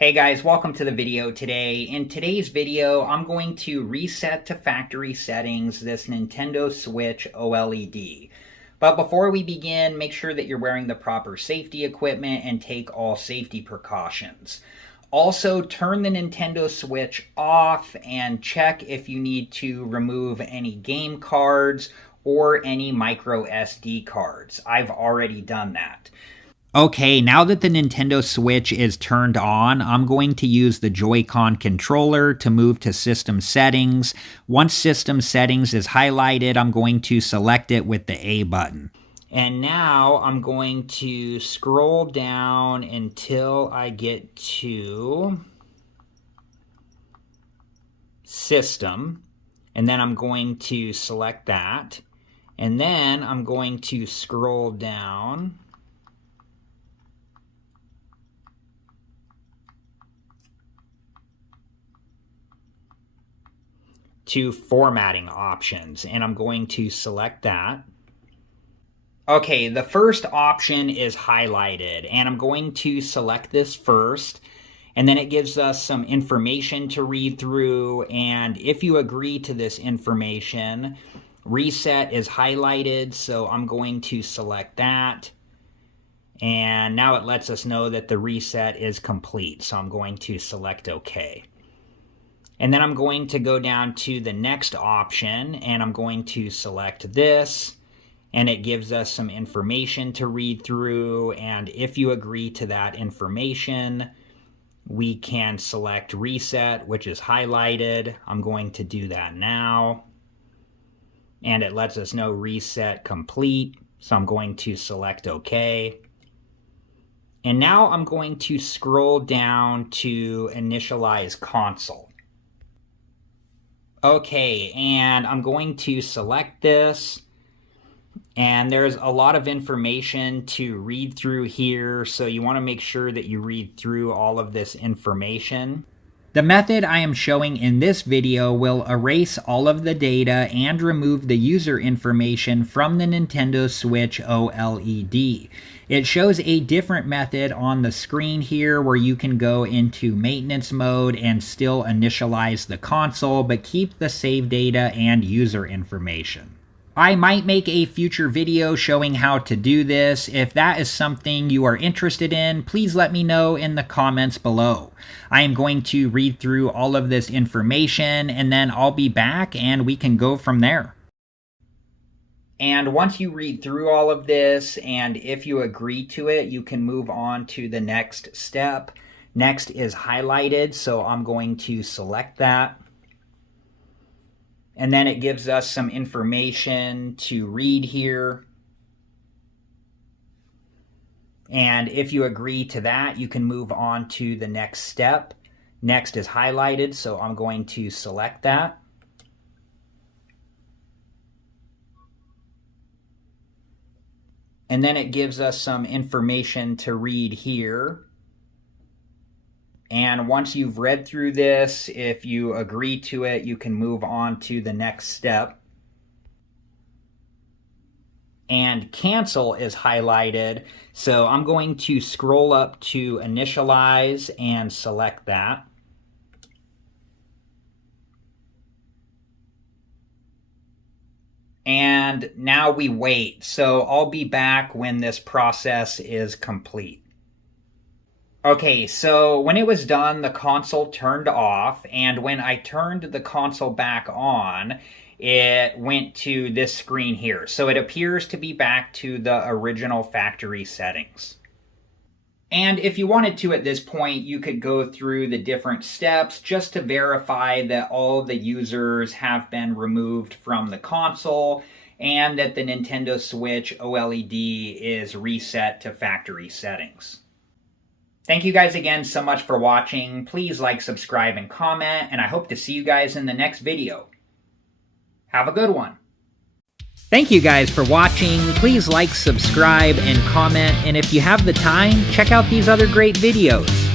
Hey guys, welcome to the video today. In today's video, I'm going to reset to factory settings this Nintendo Switch OLED. But before we begin, make sure that you're wearing the proper safety equipment and take all safety precautions. Also, turn the Nintendo Switch off and check if you need to remove any game cards or any micro SD cards. I've already done that. Okay, now that the Nintendo Switch is turned on, I'm going to use the Joy-Con controller to move to System Settings. Once System Settings is highlighted, I'm going to select it with the A button. And now I'm going to scroll down until I get to System, and then I'm going to select that. And then I'm going to scroll down to formatting options, and I'm going to select that. Okay, the first option is highlighted, and I'm going to select this first, and then it gives us some information to read through, and if you agree to this information, reset is highlighted, so I'm going to select that. And now it lets us know that the reset is complete, so I'm going to select OK. And then I'm going to go down to the next option, and I'm going to select this, and it gives us some information to read through, and if you agree to that information, we can select reset, which is highlighted. I'm going to do that now, and it lets us know reset complete, so I'm going to select OK. And now I'm going to scroll down to Initialize Console. Okay, and I'm going to select this, and there's a lot of information to read through here, so you want to make sure that you read through all of this information. The method I am showing in this video will erase all of the data and remove the user information from the Nintendo Switch OLED. It shows a different method on the screen here where you can go into maintenance mode and still initialize the console, but keep the save data and user information. I might make a future video showing how to do this. If that is something you are interested in, please let me know in the comments below. I am going to read through all of this information, and then I'll be back and we can go from there. And once you read through all of this, and if you agree to it, you can move on to the next step. Next is highlighted, so I'm going to select that. And then it gives us some information to read here. And if you agree to that, you can move on to the next step. Next is highlighted, so I'm going to select that. And then it gives us some information to read here. And once you've read through this, if you agree to it, you can move on to the next step. And cancel is highlighted, so I'm going to scroll up to Initialize and select that. And now we wait, so I'll be back when this process is complete. Okay, so when it was done, the console turned off, and when I turned the console back on, it went to this screen here. So it appears to be back to the original factory settings. And if you wanted to at this point, you could go through the different steps just to verify that all the users have been removed from the console and that the Nintendo Switch OLED is reset to factory settings. Thank you guys again so much for watching. Please like, subscribe, and comment, and I hope to see you guys in the next video. Have a good one. Thank you guys for watching. Please like, subscribe, and comment, and if you have the time, check out these other great videos.